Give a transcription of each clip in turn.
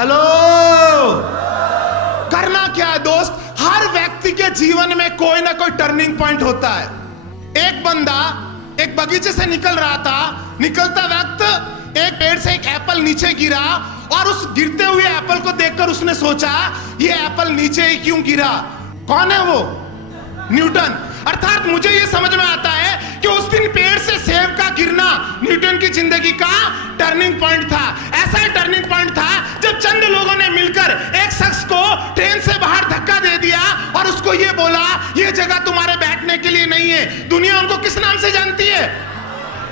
Hello, करना क्या है दोस्त? हर व्यक्ति के जीवन में कोई ना कोई टर्निंग पॉइंट होता है। एक बंदा एक बगीचे से निकल रहा था, निकलता वक्त एक पेड़ से एक एप्पल नीचे गिरा और उस गिरते हुए एप्पल को देखकर उसने सोचा ये एप्पल नीचे ही क्यों गिरा? कौन है वो? न्यूटन। अर्थात मुझे ये समझ में आता है कि उस दिन पेड़ से सेब का गिरना न्यूटन की जिंदगी का टर्निंग पॉइंट था। ऐसा टर्निंग पॉइंट था जब चंद लोगों ने मिलकर एक शख्स को ट्रेन से बाहर धक्का दे दिया और उसको ये बोला ये जगह तुम्हारे बैठने के लिए नहीं है। दुनिया उनको किस नाम से जानती है?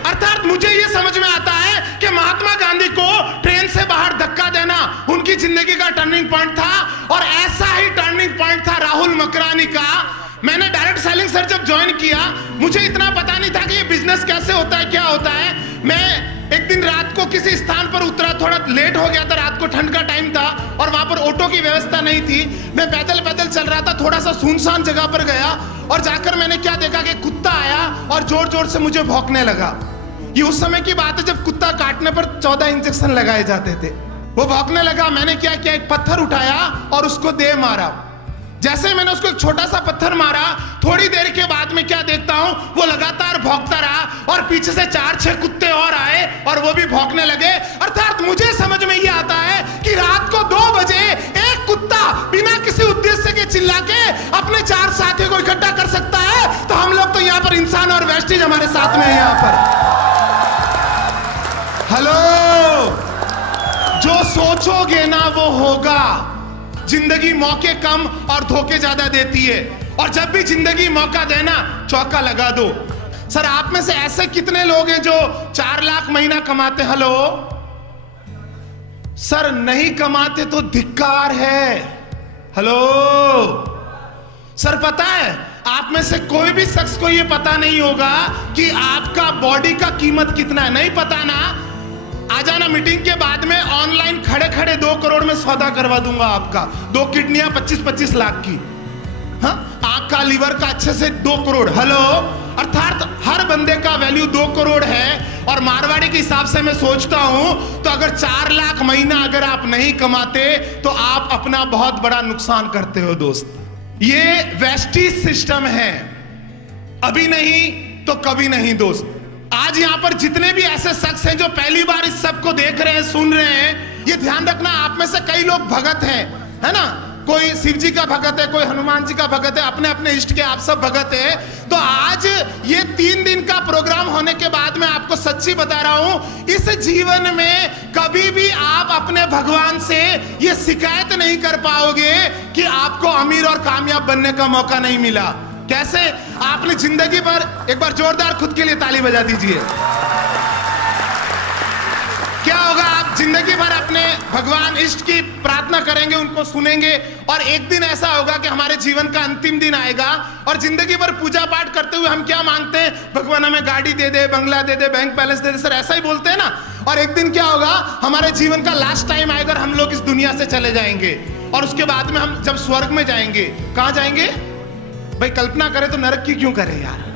अर्थात मुझे ये समझ में आता है कि महात्मा गांधी को ट्रेन से बाहर धक्का देना उनकी जिंदगी का टर्निंग पॉइंट था। और ऐसा ही टर्निंग पॉइंट था राहुल मकरानी का। मैंने डायरेक्ट सेलिंग सर जब ज्वाइन किया, मुझे इतना पता नहीं था कि ये बिजनेस कैसे होता है, क्या होता है। मैं एक दिन रात को किसी स्थान पर उतरा, थोड़ा लेट हो गया था, रात को ठंड का टाइम था और वहां पर ऑटो की व्यवस्था नहीं थी। मैं पैदल पैदल चल रहा था, थोड़ा सा सुनसान जगह पर गया और जाकर मैंने क्या देखा कि कुत्ता आया और जोर जोर से मुझे भौंकने लगा। ये उस समय की बात है जब कुत्ता काटने पर 14 इंजेक्शन लगाए जाते थे। वो भौंकने लगा, मैंने क्या किया, एक पत्थर उठाया और उसको दे मारा। जैसे मैंने उसको एक छोटा सा पत्थर मारा, थोड़ी देर के बाद में क्या देखता हूं, वो लगातार भौंकता रहा और पीछे से 4-6 कुत्ते और आए और वो भी भौंकने लगे। अर्थात मुझे समझ में ये आता है कि रात को 2 बजे एक कुत्ता बिना किसी उद्देश्य के चिल्ला के अपने 4 साथियों को इकट्ठा कर सकता है, तो हम लोग तो यहाँ पर इंसान और वेस्टेज हमारे साथ में है यहाँ पर। हेलो, जो सोचोगे ना वो होगा। जिंदगी मौके कम और धोखे ज्यादा देती है, और जब भी जिंदगी मौका देना चौका लगा दो। सर, आप में से ऐसे कितने लोग हैं जो 4 लाख महीना कमाते? हेलो सर, नहीं कमाते तो धिक्कार है। हेलो सर, पता है आप में से कोई भी शख्स को यह पता नहीं होगा कि आपका बॉडी का कीमत कितना है। नहीं पता ना? आ जाना मीटिंग के बाद में, ऑनलाइन खड़े खड़े 2 करोड़ में सौदा करवा दूंगा आपका। 2 किडनियां 25-25 लाख की, हाँ, आंख का लीवर का अच्छे से 2 करोड़। हेलो, अर्थात हर बंदे का वैल्यू 2 करोड़ है। और मारवाड़ी के हिसाब से मैं सोचता हूं तो अगर 4 लाख महीना अगर आप नहीं कमाते तो आप अपना बहुत बड़ा नुकसान करते हो दोस्त। ये वेस्टीज सिस्टम है, अभी नहीं तो कभी नहीं दोस्त। आज यहां पर जितने भी ऐसे शख्स हैं जो पहली बार इस सब को देख रहे हैं, सुन रहे हैं, ये ध्यान रखना, आप में से कई लोग भगत हैं, है ना? कोई शिव जी का भगत है, कोई हनुमान जी का भगत है, अपने अपने इष्ट के आप सब भगत है। तो आज ये 3 दिन का प्रोग्राम होने के बाद मैं आपको सच्ची बता रहा हूं, इस जीवन में कभी भी आप अपने भगवान से ये शिकायत नहीं कर पाओगे कि आपको अमीर और कामयाब बनने का मौका नहीं मिला। कैसे? आपने जिंदगी भर, एक बार जोरदार खुद के लिए ताली बजा दीजिए। क्या होगा, आप जिंदगी भर अपने भगवान इष्ट की प्रार्थना करेंगे, उनको सुनेंगे, और एक दिन ऐसा होगा कि हमारे जीवन का अंतिम दिन आएगा और जिंदगी भर पूजा पाठ करते हुए हम क्या मांगते हैं? भगवान हमें गाड़ी दे दे, बंगला दे दे, बैंक बैलेंस दे दे। सर, ऐसा ही बोलते हैं ना? और एक दिन क्या होगा, हमारे जीवन का लास्ट टाइम आएगा और हम लोग इस दुनिया से चले जाएंगे। और उसके बाद में हम जब स्वर्ग में जाएंगे, कहां जाएंगे भाई? कल्पना करें तो नरक की क्यों करें यार?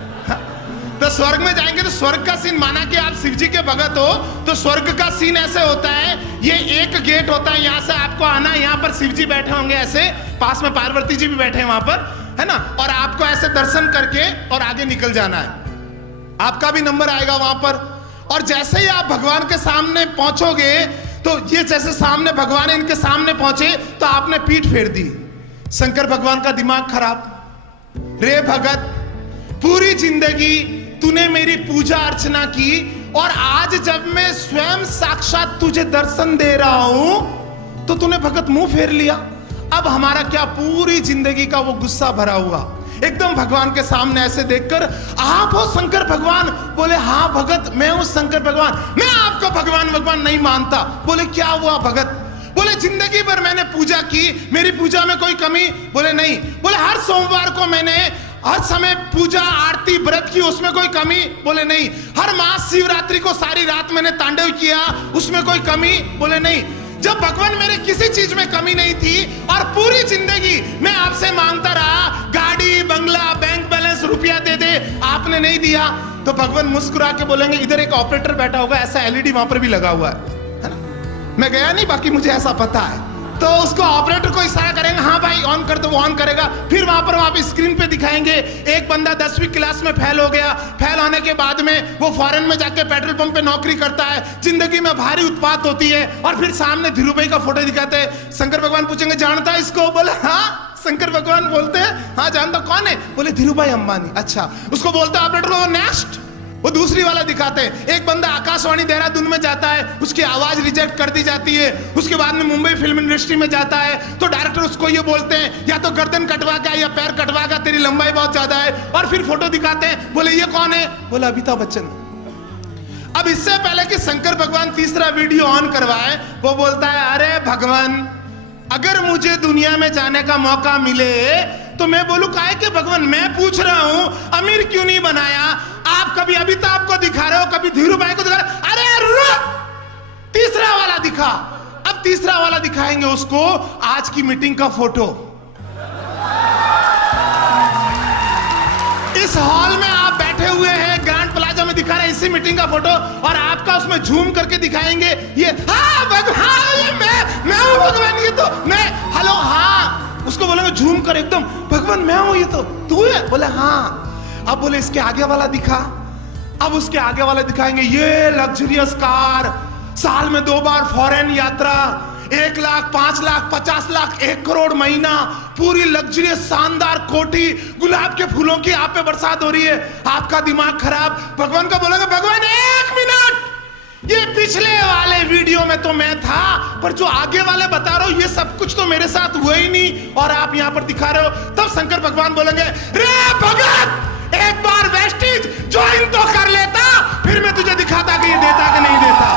तो स्वर्ग में जाएंगे तो स्वर्ग का सीन, माना कि आप शिव जी के भगत हो तो स्वर्ग का सीन ऐसे होता है, ये एक गेट होता है, यहां से आपको आना, यहां पर शिव जी बैठे होंगे ऐसे, पास में पार्वती जी भी बैठे हैं वहां पर, है ना? और आपको ऐसे दर्शन करके और आगे निकल जाना है। आपका भी नंबर आएगा वहां पर। और जैसे ही आप भगवान के सामने पहुंचोगे तो ये जैसे सामने भगवान इनके सामने पहुंचे तो आपने पीठ फेर दी। शंकर भगवान का दिमाग खराब, रे भगत, पूरी जिंदगी तूने मेरी पूजा अर्चना की और आज जब मैं स्वयं साक्षात तुझे दर्शन दे रहा हूं तो तूने भगत मुंह फेर लिया। अब हमारा क्या? पूरी जिंदगी का वो गुस्सा भरा हुआ, एकदम भगवान के सामने ऐसे देखकर, आप हो शंकर भगवान? बोले हाँ भगत, मैं हूं शंकर भगवान। मैं आपको भगवान भगवान नहीं मानता। बोले क्या हुआ भगत? बोले जिंदगी भर मैंने पूजा की, मेरी पूजा में कोई कमी? बोले नहीं। बोले हर सोमवार को मैंने हर समय पूजा आरती व्रत की, उसमें कोई कमी? बोले नहीं। हर महाशिवरात्रि को सारी रात मैंने तांडव किया, उसमें कोई कमी? बोले नहीं। जब भगवान मेरे किसी चीज में कमी नहीं थी और पूरी जिंदगी मैं आपसे मांगता रहा, गाड़ी, बंगला, बैंक बैलेंस, रुपया दे दे, आपने नहीं दिया, तो भगवान मुस्कुरा के बोलेंगे इधर एक ऑपरेटर बैठा होगा, ऐसा एलईडी वहां पर भी लगा हुआ है ना? मैं गया नहीं, बाकी मुझे ऐसा पता है। तो उसको ऑपरेटर को इशारा करेंगे, हाँ भाई ऑन कर दो, वो ऑन करेगा। फिर वहां पे स्क्रीन पे दिखाएंगे एक बंदा 10वीं क्लास में फेल हो गया। फेल होने के बाद में वो फॉरेन में जाके पेट्रोल पंप पे नौकरी करता है, जिंदगी में भारी उत्पात होती है। और फिर सामने धीरू भाई का फोटो दिखाते हैं। शंकर भगवान पूछेंगे जानता है इसको? बोले हाँ। शंकर भगवान बोलते हैं हाँ जानता। कौन है? बोले धीरू भाई अंबानी। अच्छा। उसको बोलते हैं ऑपरेटर नेक्स्ट। वो दूसरी वाला दिखाते हैं, एक बंदा आकाशवाणी देहरादून में जाता है, उसकी आवाज रिजेक्ट कर दी जाती है। उसके बाद में मुंबई फिल्म इंडस्ट्री में जाता है, तो डायरेक्टर उसको ये बोलते हैं या तो गर्दन कटवा के या पैर कटवा के, तेरी लंबाई बहुत ज्यादा है। और फिर फोटो दिखाते हैं, बोले ये कौन है? बोले अमिताभ बच्चन। अब इससे पहले कि शंकर भगवान तीसरा वीडियो ऑन करवाए, वो बोलता है अरे भगवान, अगर मुझे दुनिया में जाने का मौका मिले तो मैं बोलूं काहे के भगवान, मैं पूछ रहा हूं अमीर क्यों नहीं बनाया? आप कभी अमिताभ को दिखा रहे हो, कभी धीरू भाई को दिखा रहे हो। अरे रुक, तीसरा वाला दिखा। अब तीसरा वाला दिखाएंगे उसको आज की मीटिंग का फोटो। इस हॉल में आप बैठे हुए हैं, ग्रैंड प्लाजा में दिखा रहे हैं इसी मीटिंग का फोटो, और आपका उसमें झूम करके दिखाएंगे ये हाँ भगवान, ये मैं हूं भगवान, ये तो मैं, हेलो हाँ। उसको बोलेंगे झूम कर एकदम, भगवान मैं हूं, ये तो तू है? बोले हाँ। अब बोले इसके आगे वाला दिखा। अब उसके आगे वाला दिखाएंगे ये लग्जरियस कार, साल में 2 बार फॉरेन यात्रा, 1 लाख, 5 लाख, 50 लाख, 1 करोड़ महीना, पूरी लग्जरियस शानदार कोठी, गुलाब के फूलों की आप पे बरसात हो रही है, आपका दिमाग खराब। भगवान का बोलेंगे भगवान 1 मिनट, ये पिछले वाले वीडियो में तो मैं था, पर जो आगे वाले बता रहा हूं ये सब कुछ तो मेरे साथ हुआ ही नहीं, और आप यहां पर दिखा रहे हो। तब शंकर भगवान बोलेंगे रे भगत, एक बार वेस्टिज ज्वाइन तो कर लेता, फिर मैं तुझे दिखाता कि ये देता कि नहीं देता।